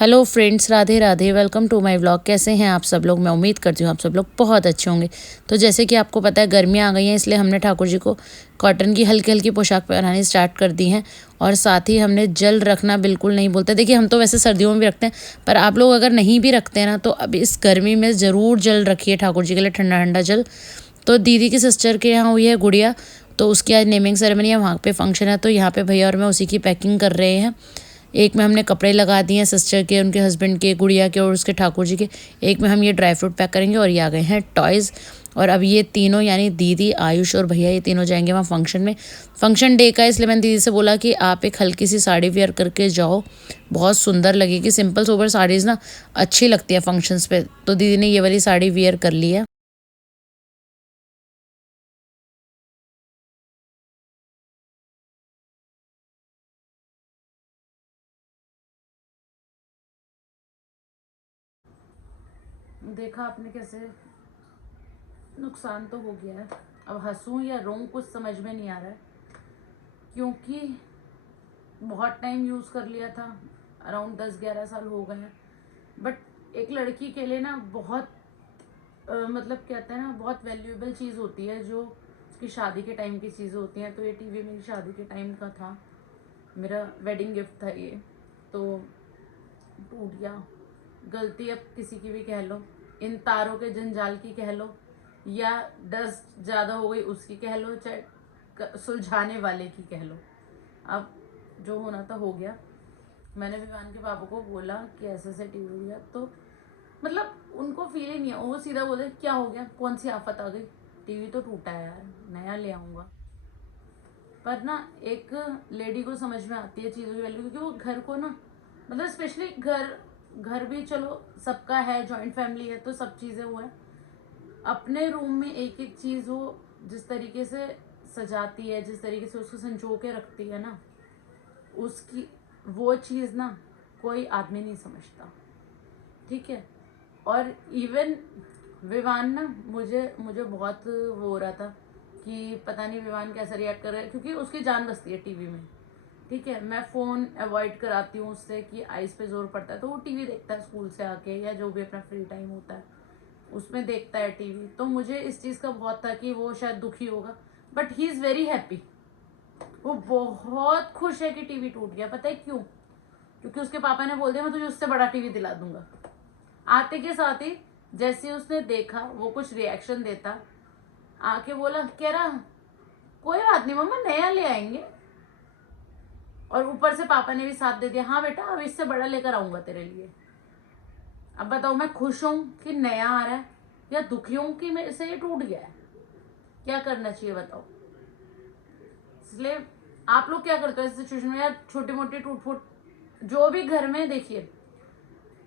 Hello friends, Radhe Radhe. Welcome to my vlog. कैसे हैं आप सब लोग? मैं उम्मीद करती हूँ आप सब लोग बहुत अच्छे होंगे। तो जैसे कि आपको पता है गर्मियाँ आ गई हैं, इसलिए हमने ठाकुर जी को कॉटन की हल्की हल्की पोशाक पहनानी स्टार्ट कर दी हैं। और साथ ही हमने जल रखना बिल्कुल नहीं बोलते। देखिए, हम तो वैसे सर्दियों में भी रखते हैं, पर आप लोग अगर नहीं भी रखते हैं ना, तो अब इस गर्मी में ज़रूर जल रखिए ठाकुर जी के लिए, ठंडा ठंडा जल। तो दीदी की सिस्टर के यहाँ हुई है गुड़िया, तो उसकी आज नेमिंग सेरेमनी है, वहाँ पे फंक्शन है। तो यहाँ पे भैया और मैं उसी की पैकिंग कर रहे हैं। एक में हमने कपड़े लगा दिए हैं सिस्टर के, उनके हस्बैंड के, गुड़िया के और उसके ठाकुर जी के। एक में हम ये ड्राई फ्रूट पैक करेंगे। और ये आ गए हैं टॉयज़। और अब ये तीनों यानी दीदी, आयुष और भैया, ये तीनों जाएंगे वहाँ फंक्शन में। फंक्शन डे का, इसलिए मैंने दीदी से बोला कि आप एक हल्की सी साड़ी वेयर करके जाओ, बहुत सुंदर लगेगी। सिंपल सोबर साड़ीज़ ना अच्छी लगती है फंक्शंस पे। तो दीदी ने ये वाली साड़ी वेयर कर ली है। देखा आपने कैसे नुकसान तो हो गया है। अब हंसूं या रोऊं कुछ समझ में नहीं आ रहा है, क्योंकि बहुत टाइम यूज़ कर लिया था। अराउंड 10-11 साल हो गए हैं। बट एक लड़की के लिए ना बहुत मतलब कहते हैं ना, बहुत वैल्यूएबल चीज़ होती है, जो उसकी शादी के टाइम की चीज़ें होती हैं। तो ये टीवी मेरी शादी के टाइम का था, मेरा वेडिंग गिफ्ट था ये। तो टूट गया। गलती अब किसी की भी कह लो, इन तारों के जंजाल की कह लो, या डस्ट ज़्यादा हो गई उसकी कह लो, चाहे सुलझाने वाले की कह लो। अब जो होना था हो गया। मैंने विवान के पापा को बोला कि ऐसे ऐसे टीवी हो गया, तो मतलब उनको फील ही नहीं है। वो सीधा बोले क्या हो गया, कौन सी आफत आ गई, टीवी तो टूटा है यार, नया ले आऊँगा। पर ना एक लेडी को समझ में आती है चीज़ों की वैल्यू, क्योंकि वो घर को ना, मतलब स्पेशली घर, घर भी चलो सबका है, जॉइंट फैमिली है तो सब चीज़ें वो है। अपने रूम में एक एक चीज़ वो जिस तरीके से सजाती है, जिस तरीके से उसको संजो के रखती है ना, उसकी वो चीज़ ना कोई आदमी नहीं समझता। ठीक है। और इवन विवान ना, मुझे मुझे बहुत वो हो रहा था कि पता नहीं विवान कैसा रिएक्ट कर रहा है, क्योंकि उसकी जान बसती है टीवी में। ठीक है, मैं फ़ोन अवॉइड कराती हूँ उससे कि आइज़ पे जोर पड़ता है, तो वो टीवी देखता है स्कूल से आके, या जो भी अपना फ्री टाइम होता है उसमें देखता है टीवी। तो मुझे इस चीज़ का बहुत था कि वो शायद दुखी होगा, but he is very happy. वो बहुत खुश है कि टीवी टूट गया। पता है क्यों? क्योंकि उसके पापा ने बोल दिया मैं तुझे उससे बड़ा टीवी दिला दूंगा। आते के साथ ही जैसे उसने देखा वो कुछ रिएक्शन देता, आके बोला, कह रहा कोई बात नहीं मम्मा, नया ले आएंगे। और ऊपर से पापा ने भी साथ दे दिया, हाँ बेटा अब इससे बड़ा लेकर आऊंगा तेरे लिए। अब बताओ, मैं खुश हूं कि नया आ रहा है, या दुखी हूं कि मेरे से ये टूट गया है? क्या करना चाहिए बताओ? इसलिए आप लोग क्या करते हो इस सिचुएशन में? यार छोटी मोटी टूट फूट जो भी घर में, देखिए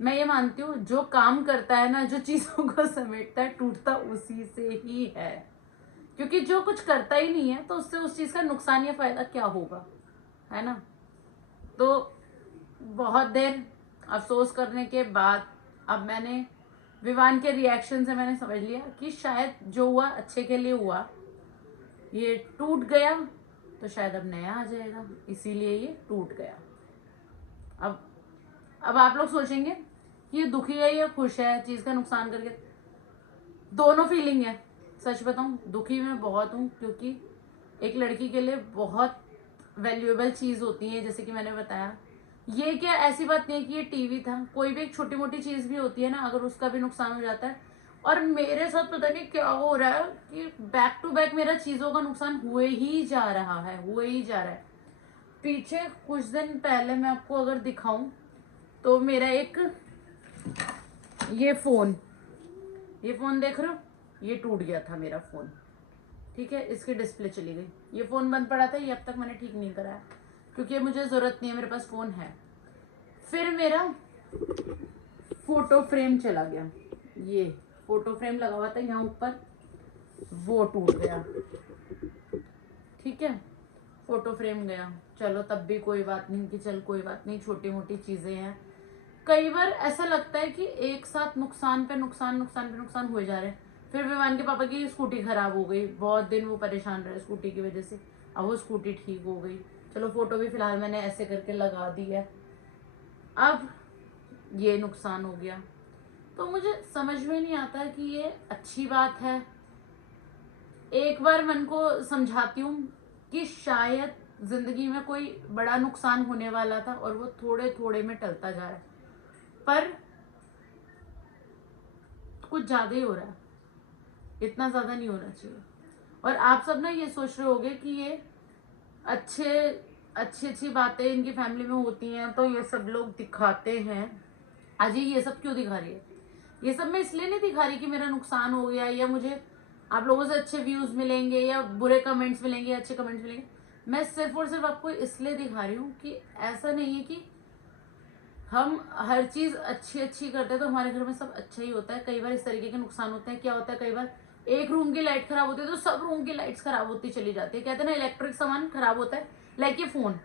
मैं ये मानती हूँ, जो काम करता है ना, जो चीजों को समेटता है, टूटता उसी से ही है। क्योंकि जो कुछ करता ही नहीं है, तो उससे उस चीज का नुकसान या फायदा क्या होगा, है ना? तो बहुत देर अफसोस करने के बाद अब मैंने विवान के रिएक्शन से मैंने समझ लिया कि शायद जो हुआ अच्छे के लिए हुआ। ये टूट गया तो शायद अब नया आ जाएगा, इसीलिए ये टूट गया। अब अब आप लोग सोचेंगे कि ये दुखी है या खुश है चीज का नुकसान करके। दोनों फीलिंग है। सच बताऊं, दुखी मैं बहुत हूँ, क्योंकि एक लड़की के लिए बहुत वैल्यूएबल चीज होती है, जैसे कि मैंने बताया। ये क्या ऐसी बात नहीं है कि ये टीवी था, कोई भी एक छोटी मोटी चीज भी होती है ना, अगर उसका भी नुकसान हो जाता है। और मेरे साथ पता नहीं क्या हो रहा है कि बैक टू बैक मेरा चीजों का नुकसान हुए ही जा रहा है, हुए ही जा रहा है। पीछे कुछ दिन पहले मैं आपको अगर दिखाऊं, तो मेरा एक ये फोन, ये फोन देख रहे हो, ये टूट गया था मेरा फोन। ठीक है, इसकी डिस्प्ले चली गई। ये फोन बंद पड़ा था, ये अब तक मैंने ठीक नहीं कराया, क्योंकि मुझे जरूरत नहीं है, मेरे पास फोन है। फिर मेरा फोटो फ्रेम चला गया। ये फोटो फ्रेम लगा हुआ था यहाँ ऊपर, वो टूट गया। ठीक है, फोटो फ्रेम गया। चलो तब भी कोई बात नहीं, कि चल कोई बात नहीं, छोटी मोटी चीजें हैं। कई बार ऐसा लगता है कि एक साथ नुकसान पे नुकसान, नुकसान पे नुकसान हुए जा रहे हैं। फिर विमान के पापा की स्कूटी खराब हो गई, बहुत दिन वो परेशान रहे स्कूटी की वजह से। अब वो स्कूटी ठीक हो गई। चलो फोटो भी फिलहाल मैंने ऐसे करके लगा दी है। अब ये नुकसान हो गया। तो मुझे समझ में नहीं आता कि ये अच्छी बात है। एक बार मन को समझाती हूँ कि शायद जिंदगी में कोई बड़ा नुकसान होने वाला था और वो थोड़े थोड़े में टलता जा रहा है, पर कुछ ज्यादा ही हो रहा है, इतना ज्यादा नहीं होना चाहिए। और आप सब ना ये सोच रहे होगे कि ये अच्छे अच्छी अच्छी बातें इनकी फैमिली में होती हैं तो ये सब लोग दिखाते हैं। अजय ये सब क्यों दिखा रही है? ये सब मैं इसलिए नहीं दिखा रही कि मेरा नुकसान हो गया या मुझे आप लोगों से अच्छे व्यूज मिलेंगे या बुरे कमेंट्स मिलेंगे, अच्छे कमेंट्स मिलेंगे। मैं सिर्फ और सिर्फ आपको इसलिए दिखा रही हूँ कि ऐसा नहीं है कि हम हर चीज अच्छी अच्छी करते हैं तो हमारे घर में सब अच्छा ही होता है। कई बार इस तरीके के नुकसान होते हैं। क्या होता है, कई बार एक रूम की लाइट खराब होती है तो सब रूम की लाइट्स खराब होती चली जाती है। कहते हैं ना इलेक्ट्रिक सामान खराब होता है, लाइक ये फोन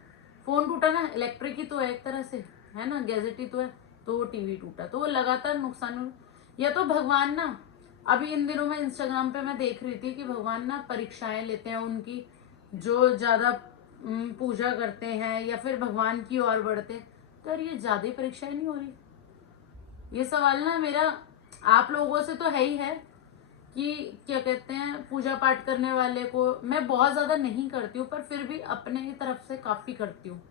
फोन टूटा ना, इलेक्ट्रिक ही तो है एक तरह से, है ना, गैजेट ही तो है। तो वो टीवी टूटा तो वो लगातार नुकसान। या तो भगवान ना, अभी इन दिनों में इंस्टाग्राम पे मैं देख रही थी कि भगवान ना परीक्षाएं लेते हैं उनकी, जो ज्यादा पूजा करते हैं या फिर भगवान की ओर बढ़ते हैं। तो यार ये ज्यादा ही परीक्षाएं नहीं हो रही? ये सवाल ना मेरा आप लोगों से तो है ही है कि क्या कहते हैं, पूजा पाठ करने वाले को मैं बहुत ज्यादा नहीं करती हूँ पर फिर भी अपने ही तरफ से काफी करती हूँ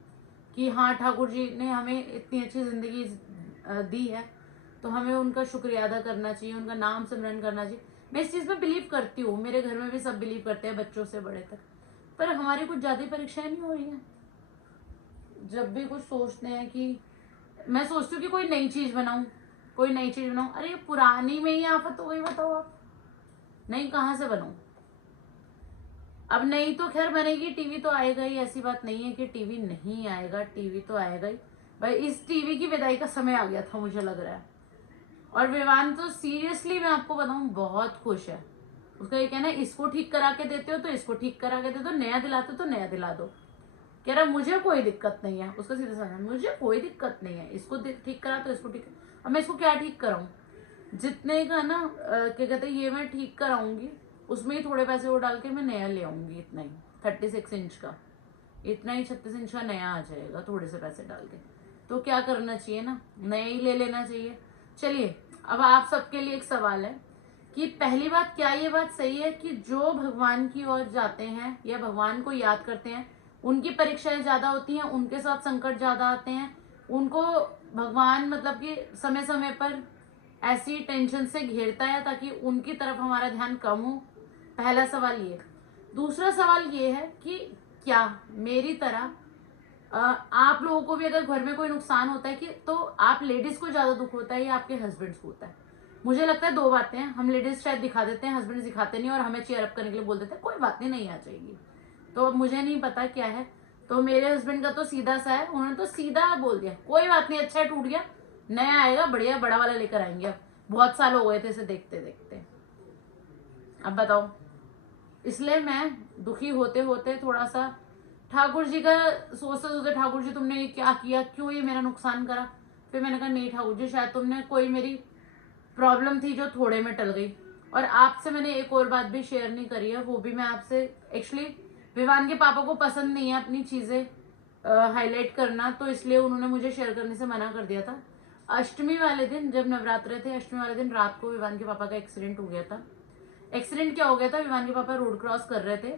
कि हाँ ठाकुर जी ने हमें इतनी अच्छी जिंदगी दी है तो हमें उनका शुक्रिया अदा करना चाहिए, उनका नाम सिमरन करना चाहिए। मैं इस चीज में बिलीव करती हूँ, मेरे घर में भी सब बिलीव करते हैं, बच्चों से बड़े तक। पर हमारी कुछ ज्यादा परीक्षाएं नहीं हो रही है। जब भी कुछ सोचते हैं कि मैं सोचती हूँ कि कोई नई चीज बनाऊं, कोई नई चीज बनाऊं, अरे ये पुरानी में ही आफत हो गई, बताओ आप नई कहाँ से बनाऊं? अब नई तो खैर बनेगी, टीवी तो आएगा ही, ऐसी बात नहीं है कि टीवी नहीं आएगा, टीवी तो आएगा ही। भाई इस टीवी की विदाई का समय आ गया था मुझे लग रहा है। और विवान तो सीरियसली मैं आपको बताऊं बहुत खुश है। उसका ये कहना है इसको ठीक करा के देते हो तो इसको ठीक करा के दे दो, नया दिलाते हो तो नया दिला दो। कह रहा मुझे कोई दिक्कत नहीं है, उसका सीधा सा मुझे कोई दिक्कत नहीं है, इसको ठीक करा तो इसको ठीक। अब मैं इसको क्या ठीक कराऊं? जितने का ना क्या कहते हैं ये मैं ठीक कराऊंगी उसमें ही थोड़े पैसे वो डाल के मैं नया ले आऊंगी, इतना ही 36 इंच का, इतना ही 36 इंच का नया आ जाएगा थोड़े से पैसे डाल के। तो क्या करना चाहिए ना, नया ही ले लेना चाहिए। चलिए अब आप सबके लिए एक सवाल है कि पहली बात, क्या ये बात सही है कि जो भगवान की ओर जाते हैं या भगवान को याद करते हैं उनकी परीक्षाएं ज्यादा होती हैं, उनके साथ संकट ज्यादा आते हैं, उनको भगवान मतलब कि समय समय पर ऐसी टेंशन से घेरता है ताकि उनकी तरफ हमारा ध्यान कम हो? पहला सवाल ये। दूसरा सवाल ये है कि क्या मेरी तरह आप लोगों को भी अगर घर में कोई नुकसान होता है कि तो आप लेडीज को ज्यादा दुख होता है या आपके हस्बैंड्स को होता है? मुझे लगता है दो बातें हैं, हम लेडीज शायद दिखा देते हैं, हस्बैंड दिखाते नहीं और हमें चेयर अप करने के लिए बोल देते हैं कोई बात नहीं, नहीं आ जाएगी। तो अब मुझे नहीं पता क्या है। तो मेरे हस्बैंड का तो सीधा सा है, उन्होंने तो सीधा बोल दिया कोई बात नहीं, अच्छा है टूट गया, नया आएगा, बढ़िया बड़ा वाला लेकर आएंगे। अब बहुत साल हो गए थे इसे देखते देखते। अब बताओ, इसलिए मैं दुखी होते होते थोड़ा सा ठाकुर जी का सोचते सोचते, ठाकुर जी तुमने ये क्या किया, क्यों ये मेरा नुकसान करा? फिर मैंने कहा नहीं ठाकुर जी, शायद तुमने कोई मेरी प्रॉब्लम थी जो थोड़े में टल गई। और आपसे मैंने एक और बात भी शेयर नहीं करी है, वो भी मैं आपसे, एक्चुअली विवान के पापा को पसंद नहीं है अपनी चीजें हाईलाइट करना, तो इसलिए उन्होंने मुझे शेयर करने से मना कर दिया था। अष्टमी वाले दिन जब नवरात्र थे, अष्टमी वाले दिन रात को विवान के पापा का एक्सीडेंट हो गया था। एक्सीडेंट क्या हो गया था, विवान के पापा रोड क्रॉस कर रहे थे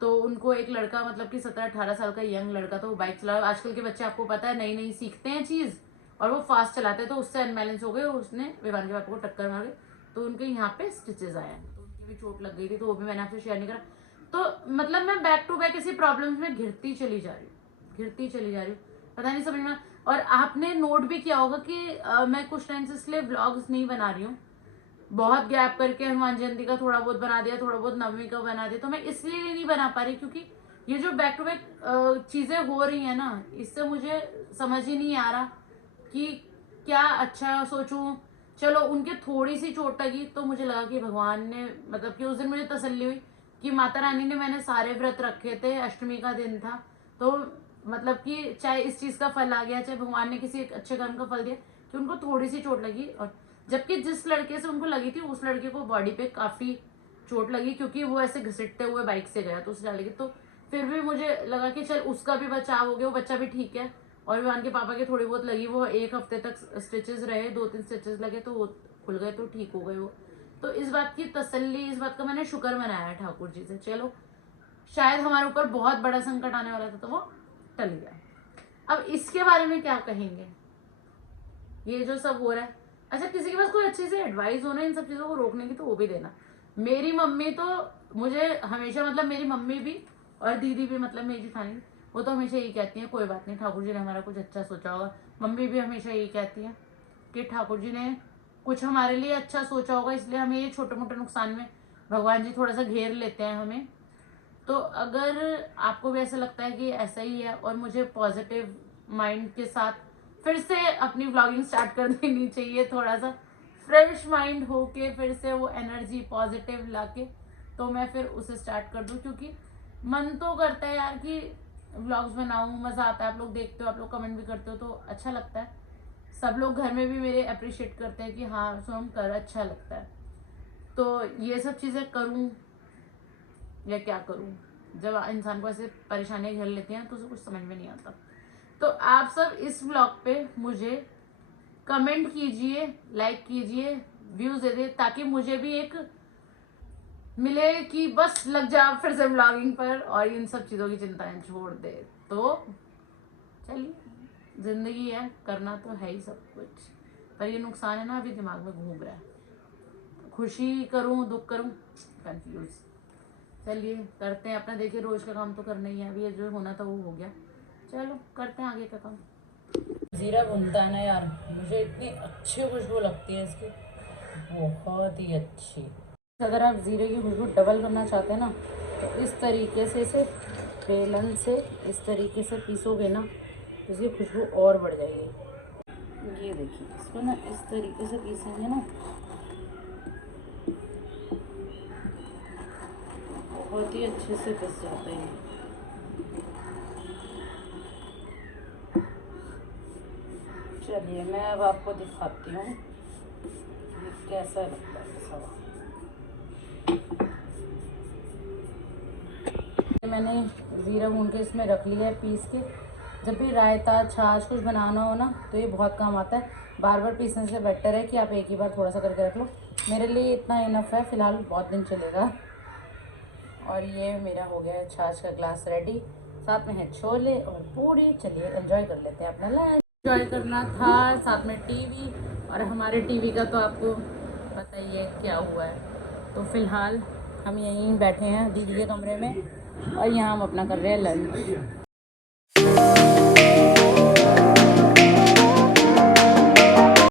तो उनको एक लड़का, मतलब कि 17-18 साल का यंग लड़का था, वो बाइक चला, आजकल के बच्चे आपको पता है नई नई सीखते हैं चीज, और वो फास्ट चलाते हैं, तो उससे अनबैलेंस हो गए और उसने विवान के पापा को टक्कर मार गई। तो उनके यहाँ पे स्टिचेस आए, तो उनकी भी चोट लग गई थी, तो वो भी मैंने आपसे शेयर नहीं करा। तो मतलब मैं बैक टू बैक इसी प्रॉब्लम्स में घिरती चली जा रही हूँ, घिरती चली जा रही हूँ, पता नहीं समझ में। और आपने नोट भी किया होगा कि मैं कुछ टाइम से इसलिए व्लॉग्स नहीं बना रही हूँ, बहुत गैप करके हनुमान जयंती का थोड़ा बहुत बना दिया, थोड़ा बहुत नवमी का बना दिया, तो मैं इसलिए नहीं बना पा रही क्योंकि ये जो बैक टू बैक चीजें हो रही है ना, इससे मुझे समझ ही नहीं आ रहा कि क्या अच्छा सोचूं। चलो उनके थोड़ी सी चोट लगी तो मुझे लगा कि भगवान ने, मतलब कि उस दिन मुझे तसल्ली हुई कि माता रानी ने, मैंने सारे व्रत रखे थे, अष्टमी का दिन था, तो मतलब कि चाहे इस चीज का फल आ गया, चाहे भगवान ने किसी एक अच्छे कर्म का फल दिया कि उनको थोड़ी सी चोट लगी। और जबकि जिस लड़के से उनको लगी थी उस लड़के को बॉडी पे काफी चोट लगी क्योंकि वो ऐसे घसीटते हुए बाइक से गया तो उससे लगी। तो फिर भी मुझे लगा कि चल उसका भी बचाव हो गया, वो बच्चा भी ठीक है, और विवान के पापा के थोड़ी बहुत लगी, वो 1 हफ्ते तक स्टिचेस रहे, 2-3 स्टिचेस लगे तो वो खुल गए, तो ठीक हो गए वो। तो इस बात की तसल्ली, इस बात का मैंने शुक्र मनाया है ठाकुर जी से। चलो शायद हमारे ऊपर बहुत बड़ा संकट आने वाला था तो वो टल गया। अब इसके बारे में क्या कहेंगे, ये जो सब हो रहा है। अच्छा, किसी के पास कोई अच्छी सी एडवाइस हो ना इन सब चीज़ों को रोकने की तो वो भी देना। मेरी मम्मी तो मुझे हमेशा, मतलब मेरी मम्मी भी और दीदी भी, मतलब मेरी जेठानी, वो तो हमेशा यही कहती है कोई बात नहीं, ठाकुर जी ने हमारा कुछ अच्छा सोचा होगा। मम्मी भी हमेशा यही कहती है कि ठाकुर जी ने कुछ हमारे लिए अच्छा सोचा होगा, इसलिए हमें ये छोटे मोटे नुकसान में भगवान जी थोड़ा सा घेर लेते हैं हमें। तो अगर आपको भी ऐसा लगता है कि ऐसा ही है और मुझे पॉजिटिव माइंड के साथ फिर से अपनी व्लॉगिंग स्टार्ट कर देनी चाहिए, थोड़ा सा फ्रेश माइंड होके फिर से वो एनर्जी पॉजिटिव लाके, तो मैं फिर उसे स्टार्ट कर दूं। क्योंकि मन तो करता है यार कि व्लॉग्स बनाऊं, मज़ा आता है, आप लोग देखते हो, आप लोग कमेंट भी करते हो तो अच्छा लगता है। सब लोग घर में भी मेरे अप्रिशिएट करते हैं कि हाँ सोनम कर, अच्छा लगता है। तो ये सब चीज़ें करूँ या क्या करूं, जब इंसान को ऐसे परेशानियां घेर लेती हैं तो उसे कुछ समझ में नहीं आता। तो आप सब इस ब्लॉग पे मुझे कमेंट कीजिए, लाइक कीजिए, व्यूज दे दे, ताकि मुझे भी एक मिले कि बस लग जा फिर से ब्लॉगिंग पर और इन सब चीज़ों की चिंताएं छोड़ दे। तो चलिए, जिंदगी है, करना तो है ही सब कुछ, पर ये नुकसान है ना अभी दिमाग में घूम रहा है, खुशी करूं दुख करूं, कंफ्यूज। चलिए करते हैं अपना, देखिए रोज का काम तो करना ही है, अभी ये जो होना था वो हो गया, चलो करते हैं आगे का काम। जीरा भुनता है ना यार, मुझे इतनी अच्छी खुशबू लगती है इसकी, बहुत ही अच्छी। अगर आप जीरे की खुशबू डबल करना चाहते हैं ना तो इस तरीके से इसे बेलन से इस तरीके से पीसोगे ना तो इसकी खुशबू और बढ़ जाएगी। ये देखिए, इसको ना इस तरीके से पीसेंगे ना, बहुत ही अच्छे से पिस जाता है। चलिए मैं अब आपको दिखाती हूँ कि कैसा लगता है सब। मैंने ज़ीरा भून के इसमें रख लिया है पीस के। जब भी रायता छाछ कुछ बनाना हो ना तो ये बहुत काम आता है, बार बार पीसने से बेटर है कि आप एक ही बार थोड़ा सा करके रख लो। मेरे लिए इतना इनफ है, फ़िलहाल बहुत दिन चलेगा। और ये मेरा हो गया है छाछ का ग्लास रेडी, साथ में है छोले और पूरी। चलिए एंजॉय कर लेते हैं अपना लंच। एंजॉय करना था, साथ में टीवी, और हमारे टीवी का तो आपको पता ही है क्या हुआ है। तो फिलहाल हम यहीं बैठे हैं दीदी के कमरे में और यहाँ हम अपना कर रहे हैं लंच।